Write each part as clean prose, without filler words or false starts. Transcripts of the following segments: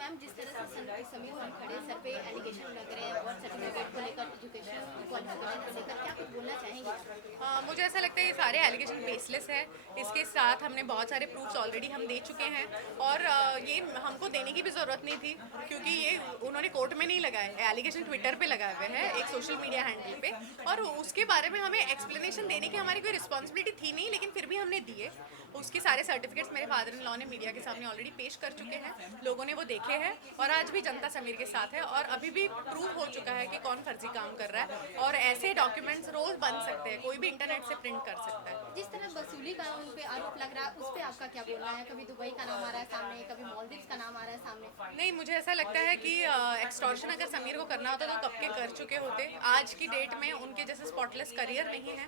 Ma'am, जिस तरह से समीर वानखेड़े सर पे एलिगेशन लग रहे हैं और सर्टिफिकेट को लेकर, एजुकेशन क्वालिफिकेशन को लेकर क्या कुछ बोलना चाहेंगे आप? मुझे ऐसा लगता है ये सारे एलिगेशन बेसलेस है। इसके साथ हमने बहुत सारे प्रूफ्स ऑलरेडी हम दे चुके हैं और ये हमको देने की भी ज़रूरत नहीं थी, क्योंकि ये उन्होंने कोर्ट में नहीं लगाए, एलिगेशन ट्विटर पे लगाए हुए हैं एक सोशल मीडिया हैंडल पे, और उसके बारे में हमें एक्सप्लेनेशन देने की हमारी कोई रिस्पॉन्सिबिलिटी थी नहीं, लेकिन फिर भी हमने दिए। उसके सारे सर्टिफिकेट्स मेरे फादर इन लॉ ने मीडिया के सामने ऑलरेडी पेश कर चुके हैं, लोगों ने वो देखे हैं, और आज भी जनता समीर के साथ है और अभी भी प्रूव हो चुका है कि कौन फर्जी काम कर रहा है, और ऐसे डॉक्यूमेंट्स रोज बन सकते हैं, कोई भी इंटरनेट से प्रिंट कर सकता है। जिस तरह वसूली का उन पे आरोप लग रहा है, उस पे आपका क्या बोलना है? कभी दुबई का नाम आ रहा है सामने, कभी मालदीव्स का नाम आ रहा है सामने। नहीं, मुझे ऐसा लगता है कि एक्सटॉर्शन अगर समीर को करना होता तो कब के कर चुके होते। आज की डेट में उनके जैसे स्पॉटलेस करियर नहीं है,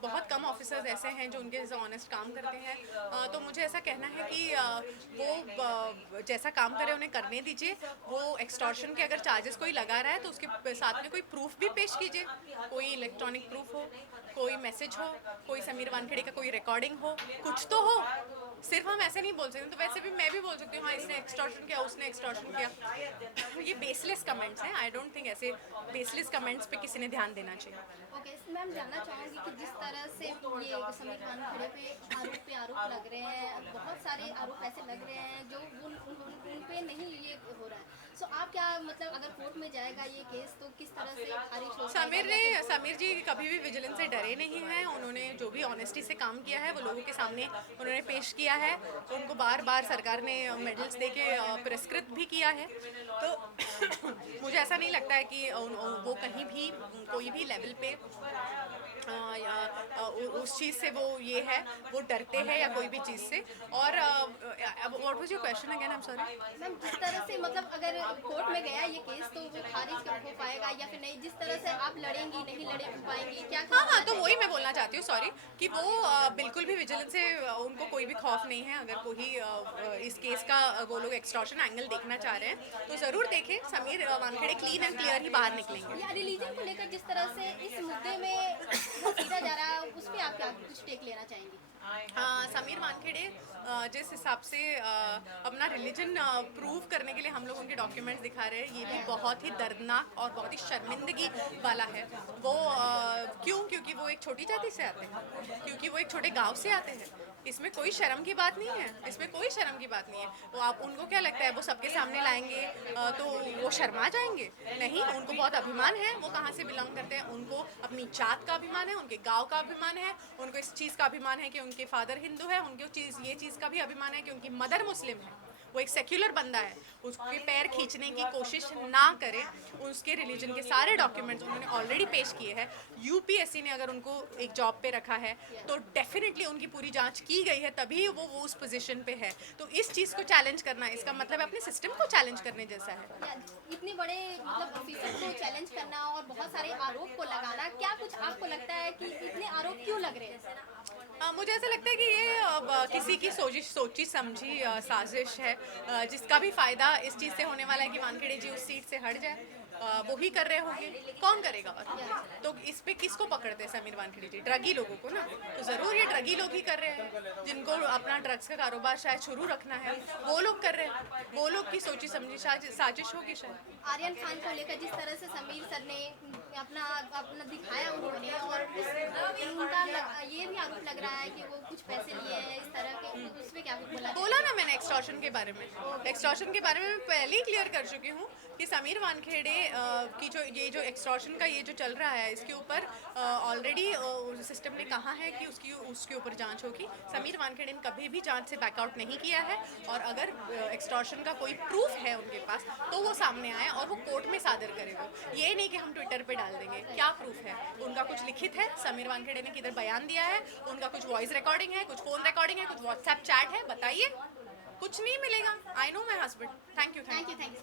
बहुत कम ऑफिसर्स ऐसे हैं जो उनके जैसे ऑनेस्ट काम करते हैं। तो मुझे ऐसा कहना है कि वो जैसा काम करे उन्हें करने दीजिए। वो एक्सटॉर्शन के अगर चार्जेस कोई लगा रहा है तो उसके साथ में कोई प्रूफ भी पेश कीजिए, कोई इलेक्ट्रॉनिक प्रूफ हो, कोई मैसेज हो, कोई समीर वानखेड़े का कोई रिकॉर्डिंग हो, कुछ तो हो। सिर्फ हम ऐसे नहीं बोल सकते। तो वैसे भी मैं भी बोल सकती हूँ हाँ इसने एक्सटॉर्शन किया, उसने एक्सटॉर्शन किया। ये बेसलेस कमेंट्स हैं। आई डोंट थिंक ऐसे बेसलेस कमेंट्स पे किसी ने ध्यान देना चाहिए। ओके मैम, जानना चाहूँगी कि जिस तरह से ये समीर वानखेड़े पे आरोप लग रहे हैं, बहुत सारे आरोप ऐसे लग रहे हैं जो उन पे नहीं ये हो रहा है। सो आप क्या मतलब, अगर कोर्ट में जाएगा ये केस तो किस तरह से खारिज हो जाएगा? समीर जी कभी भी विजिलेंस से डरे नहीं हैं। उन्होंने जो भी ऑनेस्टी से काम किया है वो लोगों के सामने उन्होंने पेश किया है। तो उनको बार बार सरकार ने मेडल्स दे के पुरस्कृत भी किया है। तो मुझे ऐसा नहीं लगता है कि वो कहीं भी कोई भी लेवल पे या उस चीज़ से वो ये है, वो डरते हैं या कोई भी चीज़ से। और what was your question again? I am sorry ma'am, जिस तरह से मतलब अगर कोर्ट में गया ये केस तो वो खारिज हो पाएगा या फिर नहीं? जिस तरह से आप लड़ेंगी, नहीं लड़े पाएंगी, क्या हाँ कहना हाँ, तो चाहेंगी? वही मैं बोलना चाहती हूँ, सॉरी, कि वो बिल्कुल भी विजिलेंस से उनको कोई भी खौफ नहीं है। अगर कोई इस केस का वो लोग एक्सटॉर्शन एंगल देखना चाह रहे हैं तो ज़रूर देखें। Sameer Wankhede clean and clear ही बाहर निकलेंगे। या रिलीजन को लेकर जिस तरह से इस मुद्दे में घसीटा जा रहा है, उस पर आप क्या कुछ टेक लेना चाहेंगी? समीर वानखेड़े जिस हिसाब से अपना रिलीजन प्रूव करने के लिए हम लोग उनके डॉक्यूमेंट्स दिखा रहे हैं, ये भी बहुत ही दर्दनाक और बहुत ही शर्मिंदगी वाला है। वो क्यों? क्योंकि वो एक छोटी जाति से आते हैं, क्योंकि वो एक छोटे गांव से आते हैं। इसमें कोई शर्म की बात नहीं है, इसमें कोई शर्म की बात नहीं है। तो आप उनको क्या लगता है वो सबके सामने लाएंगे तो वो शर्मा जाएंगे? नहीं, उनको बहुत अभिमान है वो कहाँ से बिलोंग करते हैं। उनको अपनी जात का अभिमान है, उनके गांव का अभिमान है, उनको इस चीज़ का अभिमान है कि उनके फादर हिंदू है, उनको ये चीज़ का भी अभिमान है कि उनकी मदर मुस्लिम है। वो एक सेक्युलर बंदा है, उसके पैर खींचने की कोशिश ना करें। उसके रिलीजन के सारे डॉक्यूमेंट्स उन्होंने ऑलरेडी पेश किए हैं। यूपीएससी ने अगर उनको एक जॉब पे रखा है तो डेफिनेटली उनकी पूरी जांच की गई है, तभी वो उस पोजीशन पे है। तो इस चीज़ को चैलेंज करना, इसका मतलब अपने सिस्टम को चैलेंज करने जैसा है। या इतने बड़े मतलब ऑफिसर को चैलेंज करना और बहुत सारे आरोप को लगाना, क्या कुछ आपको लगता है कि इतने आरोप क्यों लग रहे हैं? मुझे ऐसा लगता है कि ये किसी की सोची समझी साजिश है, जिसका भी फायदा इस चीज़ से होने वाला है कि वानखेड़े जी उस सीट से हट जाए। वो ही कर रहे होंगे, कौन करेगा और? तो इस पे किसको पकड़ते हैं समीर वानखेड़े जी? ड्रगी लोगों को ना। तो ज़रूर ये ड्रगी लोग ही कर रहे हैं, जिनको अपना ड्रग्स का कारोबार शायद शुरू रखना है, वो लोग कर रहे हैं। वो लोग की सोची समझी साजिश होगी शायद। आर्यन खान को लेकर जिस तरह से समीर सर ने अपना अपना दिखाया उन्होंने, और ये भी आरोप लग रहा है कि वो कुछ पैसे लिए हैं इस तरह के, तो उस पर क्या कुछ बोला ना मैंने एक्सटॉर्शन के बारे में। एक्सटॉर्शन के बारे में मैं पहले ही क्लियर कर चुकी हूँ कि समीर वानखेड़े की जो एक्सटॉर्शन का ये जो चल रहा है, इसके ऊपर ऑलरेडी सिस्टम ने कहा है कि उसके ऊपर जांच होगी। समीर वानखेड़े ने कभी भी जांच से बैकआउट नहीं किया है, और अगर एक्सटॉर्शन का कोई प्रूफ है उनके पास तो वो सामने आए और वो कोर्ट में सादर करे। वो ये नहीं कि हम ट्विटर पे डाल देंगे। क्या प्रूफ है? उनका कुछ लिखित है? समीर वानखेड़े ने किधर बयान दिया है? उनका कुछ वॉइस रिकॉर्डिंग है, कुछ फोन रिकॉर्डिंग है, कुछ व्हाट्सएप चैट है? बताइए। कुछ नहीं मिलेगा। I know my husband. Thank you. Thank you.